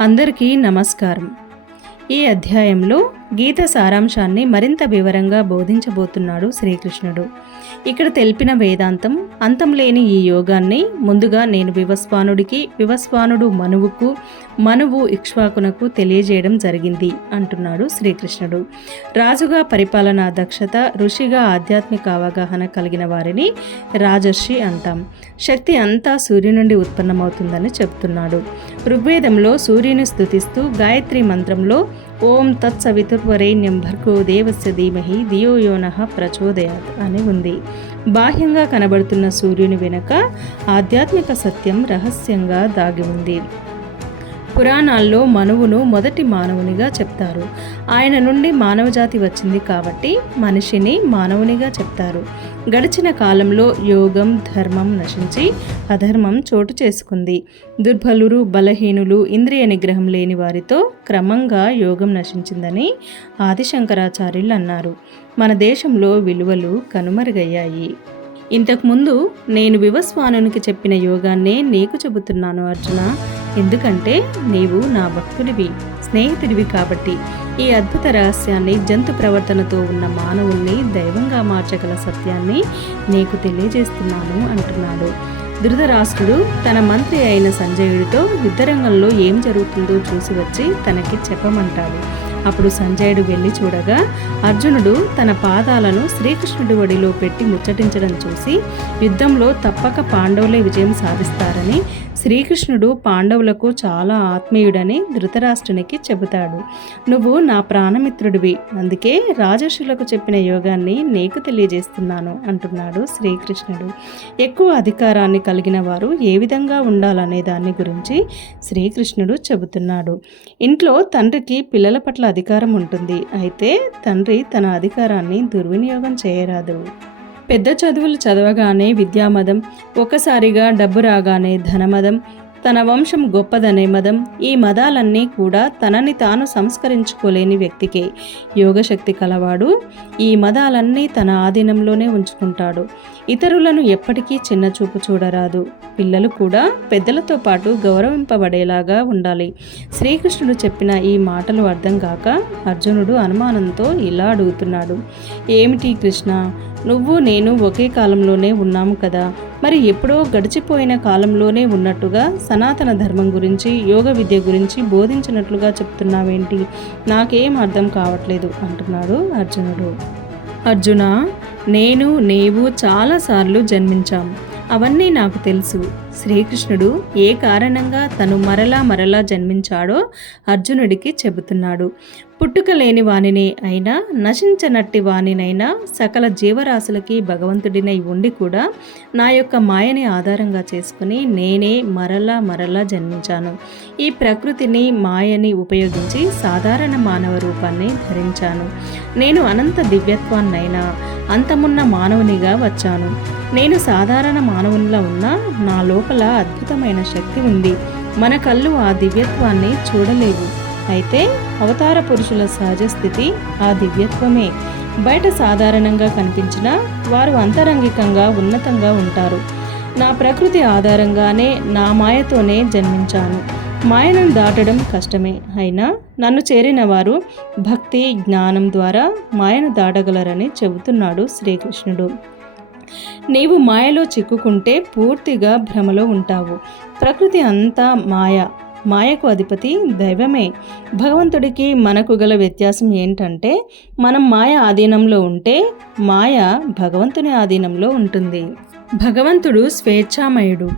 అందరికీ నమస్కారం. ఈ అధ్యాయంలో గీత సారాంశాన్ని మరింత వివరంగా బోధించబోతున్నాడు శ్రీకృష్ణుడు. ఇక్కడ తెలిపిన వేదాంతం అంతం లేని ఈ యోగాన్ని ముందుగా నేను వివస్వానుడికి వివస్వానుడు మనువుకు మనువు ఇక్ష్వాకునకు తెలియజేయడం జరిగింది అంటున్నాడు శ్రీకృష్ణుడు. రాజుగా పరిపాలనా దక్షత ఋషిగా ఆధ్యాత్మిక అవగాహన కలిగిన వారిని రాజర్షి అంటాం. శక్తి అంతా సూర్యు నుండి ఉత్పన్నమవుతుందని చెప్తున్నాడు. ఋగ్వేదంలో సూర్యుని స్తుతిస్తూ గాయత్రి మంత్రంలో ఓం తత్సవితుర్వరేణ్యం భర్గో దేవస్య ధీమహి దియో యోనః ప్రచోదయాత్ అని ఉంది. బాహ్యంగా కనబడుతున్న సూర్యుని వెనుక ఆధ్యాత్మిక సత్యం రహస్యంగా దాగి ఉంది. పురాణాల్లో మనువును మొదటి మానవునిగా చెప్తారు. ఆయన నుండి మానవజాతి వచ్చింది కాబట్టి మనిషిని మానవునిగా చెప్తారు. గడిచిన కాలంలో యోగం ధర్మం నశించి అధర్మం చోటు చేసుకుంది. దుర్బలురు బలహీనులు ఇంద్రియ నిగ్రహం లేని వారితో క్రమంగా యోగం నశించిందని ఆదిశంకరాచార్యులు అన్నారు. మన దేశంలో విలువలు కనుమరుగయ్యాయి. ఇంతకుముందు నేను వివస్వానునికి చెప్పిన యోగాన్నే నీకు చెబుతున్నాను అర్జున. ఎందుకంటే నీవు నా భక్తుడివి స్నేహితుడివి కాబట్టి. ఈ అద్భుత రహస్యాన్ని జంతు ప్రవర్తనతో ఉన్న మానవుల్ని దైవంగా మార్చగల సత్యాన్ని నీకు తెలియజేస్తున్నాను అంటున్నాడు. ధృతరాష్ట్రుడు తన మంత్రి అయిన సంజయుడితో యుద్ధరంగంలో ఏం జరుగుతుందో చూసి వచ్చి తనకి చెప్పమంటాడు. అప్పుడు సంజయుడు వెళ్ళి చూడగా అర్జునుడు తన పాదాలను శ్రీకృష్ణుడి ఒడిలో పెట్టి ముచ్చటించడం చూసి యుద్ధంలో తప్పక పాండవులే విజయం సాధిస్తారని శ్రీకృష్ణుడు పాండవులకు చాలా ఆత్మీయుడని ధృతరాష్ట్రునికి చెబుతాడు. నువ్వు నా ప్రాణమిత్రుడివి అందుకే రాజర్షులకు చెప్పిన యోగాన్ని నీకు తెలియజేస్తున్నాను అంటున్నాడు శ్రీకృష్ణుడు. ఎక్కువ అధికారాన్ని కలిగిన వారు ఏ విధంగా ఉండాలనే దాని గురించి శ్రీకృష్ణుడు చెబుతున్నాడు. ఇంట్లో తండ్రికి పిల్లల పట్ల అధికారం ఉంటుంది. అయితే తండ్రి తన అధికారాన్ని దుర్వినియోగం చేయరాదు. పెద్ద చదువులు చదవగానే విద్యామదం ఒకసారిగా డబ్బు రాగానే ధనమదం తన వంశం గొప్పదనే మదం. ఈ మదాలన్నీ కూడా తనని తాను సంస్కరించుకోలేని వ్యక్తికే. యోగశక్తి కలవాడు. ఈ మదాలన్నీ తన ఆధీనంలోనే ఉంచుకుంటాడు. ఇతరులను ఎప్పటికీ చిన్నచూపు చూడరాదు. పిల్లలు కూడా పెద్దలతో పాటు గౌరవింపబడేలాగా ఉండాలి. శ్రీకృష్ణుడు చెప్పిన ఈ మాటలు అర్థం కాక అర్జునుడు అనుమానంతో ఇలా అడుగుతున్నాడు. ఏమిటి కృష్ణ? నువ్వు నేను ఒకే కాలంలోనే ఉన్నాము కదా. మరి ఎప్పుడో గడిచిపోయిన కాలంలోనే ఉన్నట్టుగా సనాతన ధర్మం గురించి యోగ విద్య గురించి బోధించినట్లుగా చెప్తున్నావేంటి? నాకేం అర్థం కావట్లేదు అంటున్నాడు అర్జునుడు. అర్జున నేను నీవు చాలాసార్లు జన్మించాం. అవన్నీ నాకు తెలుసు. శ్రీకృష్ణుడు ఏ కారణంగా తను మరలా మరలా జన్మించాడో అర్జునుడికి చెబుతున్నాడు. పుట్టుక లేని వానిని అయినా నశించనట్టి వానినైనా సకల జీవరాశులకి భగవంతుడినై ఉండి కూడా నా యొక్క మాయని ఆధారంగా చేసుకుని నేనే మరలా మరలా జన్మించాను. ఈ ప్రకృతిని మాయని ఉపయోగించి సాధారణ మానవ రూపాన్ని ధరించాను. నేను అనంత దివ్యత్వాన్నైనా అంతమున్న మానవునిగా వచ్చాను. నేను సాధారణ మానవునిలా ఉన్నా నాలో లోపల అద్భుతమైన శక్తి ఉంది. మన కళ్ళు ఆ దివ్యత్వాన్ని చూడలేవు. అయితే అవతార పురుషుల సహజ స్థితి ఆ దివ్యత్వమే. బయట సాధారణంగా కనిపించినా వారు అంతరంగికంగా ఉన్నతంగా ఉంటారు. నా ప్రకృతి ఆధారంగానే నా మాయతోనే జన్మించాను. మాయను దాటడం కష్టమే. అయినా నన్ను చేరిన వారు భక్తి జ్ఞానం ద్వారా మాయను దాటగలరని చెబుతున్నాడు శ్రీకృష్ణుడు. నీవు మాయలో చిక్కుకుంటే పూర్తిగా భ్రమలో ఉంటావు. ప్రకృతి అంతా మాయ. మాయకు అధిపతి దైవమే. భగవంతుడికి మనకు గల వ్యత్యాసం ఏంటంటే మనం మాయ ఆధీనంలో ఉంటే మాయ భగవంతుని ఆధీనంలో ఉంటుంది. భగవంతుడు స్వేచ్ఛామయుడు.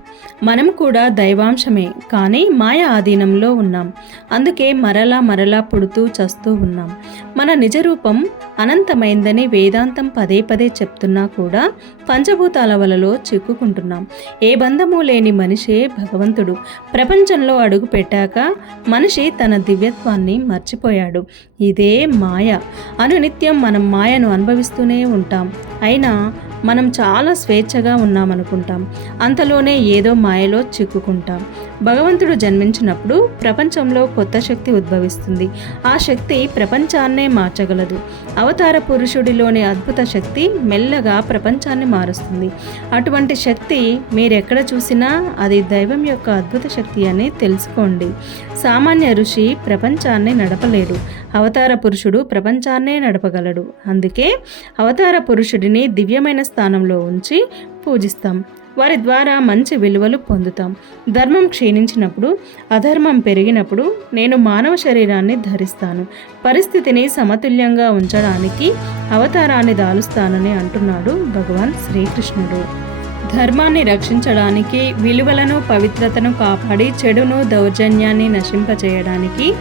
మనం కూడా దైవాంశమే. కానీ మాయ ఆధీనంలో ఉన్నాం. అందుకే మరలా మరలా పుడుతూ చస్తూ ఉన్నాం. మన నిజరూపం అనంతమైందని వేదాంతం పదే పదే చెప్తున్నా కూడా పంచభూతాల వలలో చిక్కుకుంటున్నాం. ఏ బంధము లేని మనిషే భగవంతుడు. ప్రపంచంలో అడుగు పెట్టాక మనిషి తన దివ్యత్వాన్ని మర్చిపోయాడు. ఇదే మాయ. అనునిత్యం మనం మాయను అనుభవిస్తూనే ఉంటాం. అయినా మనం చాలా స్వేచ్ఛగా ఉన్నామనుకుంటాం. అంతలోనే ఏదో మాయలో చిక్కుకుంటాం. భగవంతుడు జన్మించినప్పుడు ప్రపంచంలో కొత్త శక్తి ఉద్భవిస్తుంది. ఆ శక్తి ప్రపంచాన్నే మార్చగలదు. అవతార పురుషుడిలోని అద్భుత శక్తి మెల్లగా ప్రపంచాన్ని మారుస్తుంది. అటువంటి శక్తి మీరెక్కడ చూసినా అది దైవం యొక్క అద్భుత శక్తి అని తెలుసుకోండి. సామాన్య ఋషి ప్రపంచాన్ని నడపలేడు. అవతార పురుషుడు ప్రపంచాన్నే నడపగలడు. అందుకే అవతార పురుషుడిని దివ్యమైన స్థానంలో ఉంచి పూజిస్తాం. వారి ద్వారా మంచి విలువలు పొందుతాం. ధర్మం క్షీణించినప్పుడు అధర్మం పెరిగినప్పుడు నేను మానవ శరీరాన్ని ధరిస్తాను. పరిస్థితిని సమతుల్యంగా ఉంచడానికి అవతారాన్ని దాలుస్తానని అంటున్నాడు భగవాన్ శ్రీకృష్ణుడు. ధర్మాన్ని రక్షించడానికి విలువలను పవిత్రతను కాపాడి చెడును దౌర్జన్యాన్ని నశింపచేయడానికి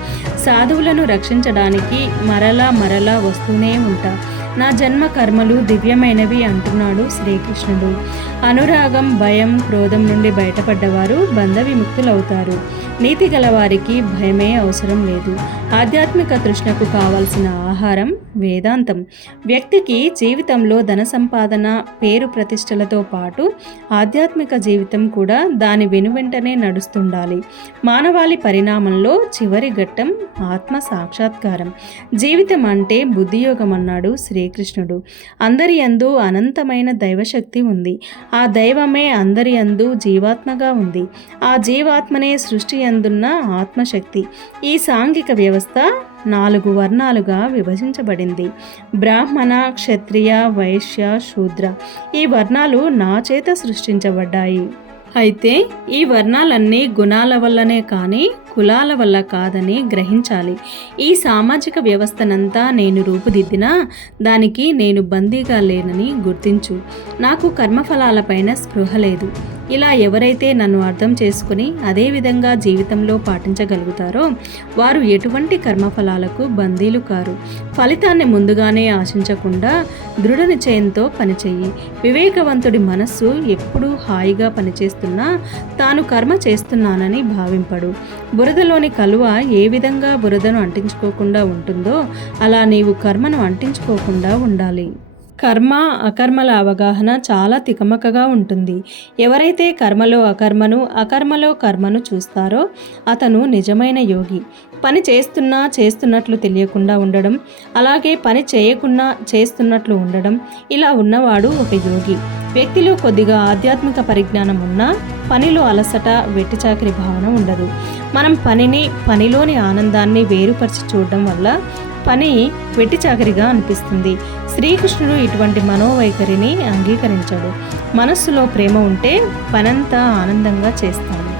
సాధువులను రక్షించడానికి మరలా మరలా వస్తూనే ఉంటా. నా జన్మ కర్మలు దివ్యమైనవి అంటున్నాడు శ్రీకృష్ణుడు. అనురాగం భయం క్రోధం నుండి బయటపడ్డవారు బంధ విముక్తులవుతారు నీతి గలవారికి భయమే అవసరం లేదు. ఆధ్యాత్మిక తృష్ణకు కావాల్సిన ఆహారం వేదాంతం. వ్యక్తికి జీవితంలో ధన సంపాదన పేరు ప్రతిష్టలతో పాటు ఆధ్యాత్మిక జీవితం కూడా దాని వెనువెంటనే నడుస్తుండాలి. మానవాళి పరిణామంలో చివరి ఘట్టం ఆత్మ సాక్షాత్కారం. జీవితం అంటే బుద్ధియోగం అన్నాడు శ్రీకృష్ణుడు. అందరి అందు అనంతమైన దైవశక్తి ఉంది. ఆ దైవమే అందరి అందు జీవాత్మగా ఉంది. ఆ జీవాత్మనే సృష్టి అందున్న ఆత్మశక్తి. ఈ సాంఘిక వ్యవస్థ నాలుగు వర్ణాలుగా విభజించబడింది. బ్రాహ్మణ క్షత్రియ వైశ్య శూద్ర. ఈ వర్ణాలు నా చేత సృష్టించబడ్డాయి. అయితే ఈ వర్ణాలన్నీ గుణాల వల్లనే కానీ కులాల వల్ల కాదని గ్రహించాలి. ఈ సామాజిక వ్యవస్థనంతా నేను రూపుదిద్దినా దానికి నేను బందీగా లేనని గుర్తించు. నాకు కర్మఫలాలపైన స్పృహ లేదు. ఇలా ఎవరైతే నన్ను అర్థం చేసుకుని అదే విధంగా జీవితంలో పాటించగలుగుతారో వారు ఎటువంటి కర్మఫలాలకు బందీలు కారు. ఫలితాన్ని ముందుగానే ఆశించకుండా దృఢ నిశ్చయంతో పనిచేయి. వివేకవంతుడి మనస్సు ఎప్పుడూ హాయిగా పనిచేస్తున్నా తాను కర్మ చేస్తున్నానని భావింపడు. బురదలోని కలువ ఏ విధంగా బురదను అంటించుకోకుండా ఉంటుందో అలా నీవు కర్మను అంటించుకోకుండా ఉండాలి. కర్మ అకర్మల అవగాహన చాలా తికమకగా ఉంటుంది. ఎవరైతే కర్మలో అకర్మను అకర్మలో కర్మను చూస్తారో అతను నిజమైన యోగి. పని చేస్తున్నా చేస్తున్నట్లు తెలియకుండా ఉండడం అలాగే పని చేయకుండా చేస్తున్నట్లు ఉండడం ఇలా ఉన్నవాడు ఒక యోగి. వ్యక్తిలో కొద్దిగా ఆధ్యాత్మిక పరిజ్ఞానం ఉన్నా పనిలో అలసట వెట్టిచాకిరి భావన ఉండదు. మనం పనిని పనిలోని ఆనందాన్ని వేరుపరిచి చూడడం వల్ల పని వెట్టిచాకరిగా అనిపిస్తుంది. శ్రీకృష్ణుడు ఇటువంటి మనోవైఖరిని అంగీకరించాడు. మనస్సులో ప్రేమ ఉంటే పనంతా ఆనందంగా చేస్తాడు.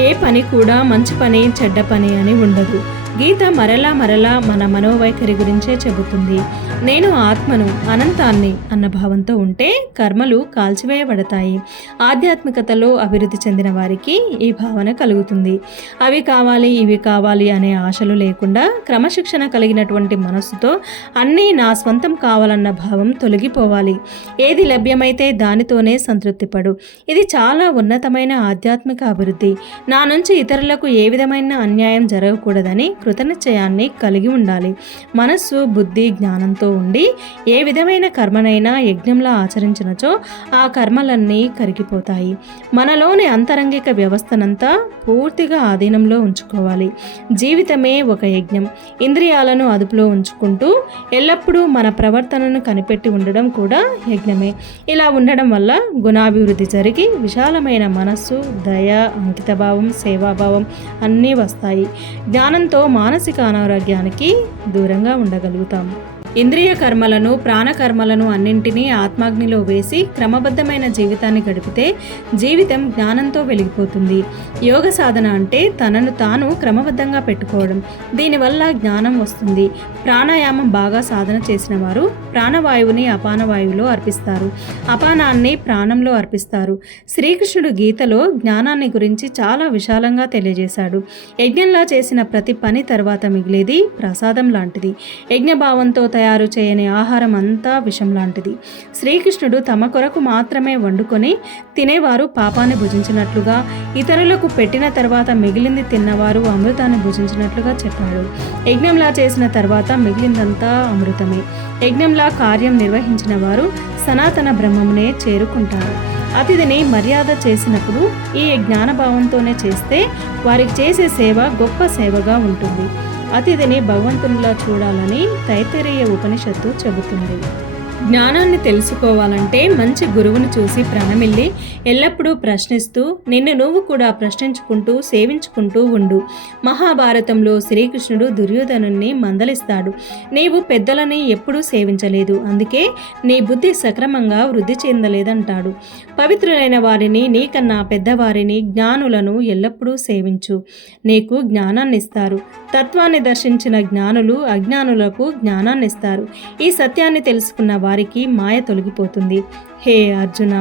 ఏ పని కూడా మంచి పని చెడ్డ పని అని ఉండదు. గీత మరలా మరలా మన మనోవైఖరి గురించే చెబుతుంది. నేను ఆత్మను అనంతాన్ని అన్న భావంతో ఉంటే కర్మలు కాల్చివేయబడతాయి. ఆధ్యాత్మికతలో అభివృద్ధి చెందిన వారికి ఈ భావన కలుగుతుంది. అవి కావాలి ఇవి కావాలి అనే ఆశలు లేకుండా క్రమశిక్షణ కలిగినటువంటి మనస్సుతో అన్నీ నా స్వంతం కావాలన్న భావం తొలగిపోవాలి. ఏది లభ్యమైతే దానితోనే సంతృప్తి పడు. ఇది చాలా ఉన్నతమైన ఆధ్యాత్మిక అభివృద్ధి. నా నుంచి ఇతరులకు ఏ విధమైన అన్యాయం జరగకూడదని కృతనిశ్చయాన్ని కలిగి ఉండాలి. మనస్సు బుద్ధి జ్ఞానంతో ఉండి ఏ విధమైన కర్మనైనా యజ్ఞంలా ఆచరించినచో ఆ కర్మలన్నీ కరిగిపోతాయి. మనలోని అంతరంగిక వ్యవస్థనంతా పూర్తిగా ఆధీనంలో ఉంచుకోవాలి. జీవితమే ఒక యజ్ఞం. ఇంద్రియాలను అదుపులో ఉంచుకుంటూ ఎల్లప్పుడూ మన ప్రవర్తనను కనిపెట్టి ఉండడం కూడా యజ్ఞమే. ఇలా ఉండడం వల్ల గుణాభివృద్ధి జరిగి విశాలమైన మనస్సు దయ అంకితభావం సేవాభావం అన్నీ వస్తాయి. జ్ఞానంతో మానసిక అనారోగ్యానికి దూరంగా ఉండగలుగుతాం. ఇంద్రియ కర్మలను ప్రాణకర్మలను అన్నింటినీ ఆత్మాగ్నిలో వేసి క్రమబద్ధమైన జీవితాన్ని గడిపితే జీవితం జ్ఞానంతో వెలిగిపోతుంది. యోగ సాధన అంటే తనను తాను క్రమబద్ధంగా పెట్టుకోవడం. దీనివల్ల జ్ఞానం వస్తుంది. ప్రాణాయామం బాగా సాధన చేసిన వారు ప్రాణవాయువుని అపానవాయువులో అర్పిస్తారు. అపానాన్ని ప్రాణంలో అర్పిస్తారు. శ్రీకృష్ణుడు గీతలో జ్ఞానాన్ని గురించి చాలా విశాలంగా తెలియజేశాడు. యజ్ఞంలా చేసిన ప్రతి పని తర్వాత మిగిలేది ప్రసాదం లాంటిది. యజ్ఞభావంతో తయారు తయారు చేయని ఆహారం అంతా విషం లాంటిది శ్రీకృష్ణుడు తమ కొరకు మాత్రమే వండుకొని తినేవారు పాపాన్ని భుజించినట్లుగా ఇతరులకు పెట్టిన తర్వాత మిగిలింది తిన్నవారు అమృతాన్ని భుజించినట్లుగా చెప్పాడు. యజ్ఞంలా చేసిన తర్వాత మిగిలిందంతా అమృతమే. యజ్ఞంలా కార్యం నిర్వహించిన వారు సనాతన బ్రహ్మమునే చేరుకుంటారు. అతిథిని మర్యాద చేసినప్పుడు ఈ జ్ఞానభావంతోనే చేస్తే వారికి చేసే సేవ గొప్ప సేవగా ఉంటుంది. అతిథిని భగవంతునిలా చూడాలని తైతరీయ ఉపనిషత్తు చెబుతుంది. జ్ఞానాన్ని తెలుసుకోవాలంటే మంచి గురువును చూసి ప్రణమిల్లి ఎల్లప్పుడూ ప్రశ్నిస్తూ నిన్ను నువ్వు కూడా ప్రశ్నించుకుంటూ సేవించుకుంటూ ఉండు. మహాభారతంలో శ్రీకృష్ణుడు దుర్యోధనుణ్ణి మందలిస్తాడు. నీవు పెద్దలని ఎప్పుడూ సేవించలేదు. అందుకే నీ బుద్ధి సక్రమంగా వృద్ధి చెందలేదంటాడు. పవిత్రులైన వారిని నీకన్నా పెద్దవారిని జ్ఞానులను ఎల్లప్పుడూ సేవించు. నీకు జ్ఞానాన్ని ఇస్తారు తత్వాన్ని దర్శించిన జ్ఞానులు అజ్ఞానులకు జ్ఞానాన్ని ఇస్తారు ఈ సత్యాన్ని తెలుసుకున్న వారికి మాయ తొలగిపోతుంది. హే అర్జున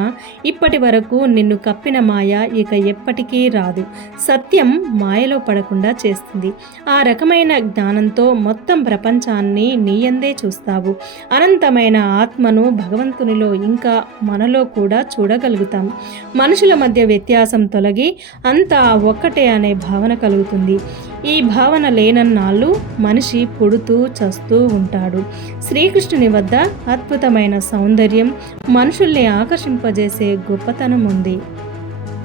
ఇప్పటి వరకు నిన్ను కప్పిన మాయ ఇక ఎప్పటికీ రాదు. సత్యం మాయలో పడకుండా చేస్తుంది. ఆ రకమైన జ్ఞానంతో మొత్తం ప్రపంచాన్ని నీయందే చూస్తావు. అనంతమైన ఆత్మను భగవంతునిలో ఇంకా మనలో కూడా చూడగలుగుతాం. మనుషుల మధ్య వ్యత్యాసం తొలగి అంతా ఒక్కటే అనే భావన కలుగుతుంది. ఈ భావన లేనన్నాళ్ళు మనిషి పుడుతూ చస్తూ ఉంటాడు. శ్రీకృష్ణుని వద్ద అద్భుతమైన సౌందర్యం మనుషుల్ని ఆకర్షింపజేసే గొప్పతనం ఉంది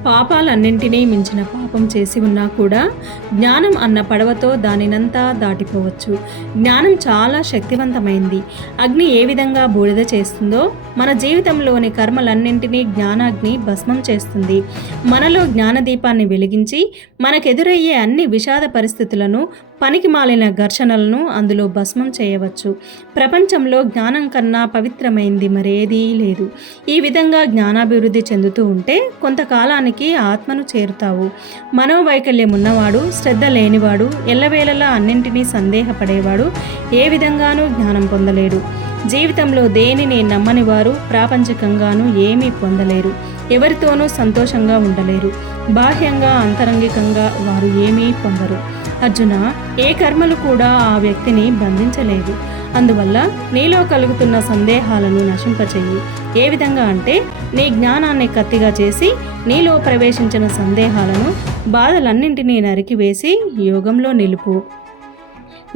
పాపాలన్నింటినీ మించిన పాపం చేసి ఉన్నా కూడా జ్ఞానం అన్న పడవతో దానినంతా దాటిపోవచ్చు. జ్ఞానం చాలా శక్తివంతమైంది. అగ్ని ఏ విధంగా బూడిద చేస్తుందో మన జీవితంలోని కర్మలన్నింటినీ జ్ఞానాగ్ని భస్మం చేస్తుంది. మనలో జ్ఞానదీపాన్ని వెలిగించి మనకెదురయ్యే అన్ని విషాద పరిస్థితులను పనికి మాలిన ఘర్షణలను అందులో భస్మం చేయవచ్చు. ప్రపంచంలో జ్ఞానం కన్నా పవిత్రమైంది మరేదీ లేదు. ఈ విధంగా జ్ఞానాభివృద్ధి చెందుతూ ఉంటే కొంతకాలానికి ఆత్మను చేరుతావు. మనోవైకల్యం ఉన్నవాడు శ్రద్ధ లేనివాడు ఎల్లవేళలా అన్నింటినీ సందేహపడేవాడు ఏ విధంగానూ జ్ఞానం పొందలేడు. జీవితంలో దేనిని నమ్మని వారు ప్రాపంచికంగానూ ఏమీ పొందలేరు. ఎవరితోనూ సంతోషంగా ఉండలేరు. బాహ్యంగా అంతరంగికంగా వారు ఏమీ పొందరు. అర్జున ఏ కర్మలు కూడా ఆ వ్యక్తిని బంధించలేదు అందువల్ల నీలో కలుగుతున్న సందేహాలను నశింపచేయి. ఏ విధంగా అంటే నీ జ్ఞానాన్ని కత్తిగా చేసి నీలో ప్రవేశించిన సందేహాలను బాధలన్నింటినీ నరికివేసి యోగంలో నిలుపు.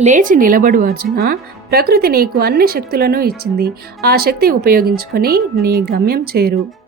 లేచి నిలబడు అర్జున ప్రకృతి నీకు అన్ని శక్తులను ఇచ్చింది. ఆ శక్తి ఉపయోగించుకొని నీ గమ్యం చేరు.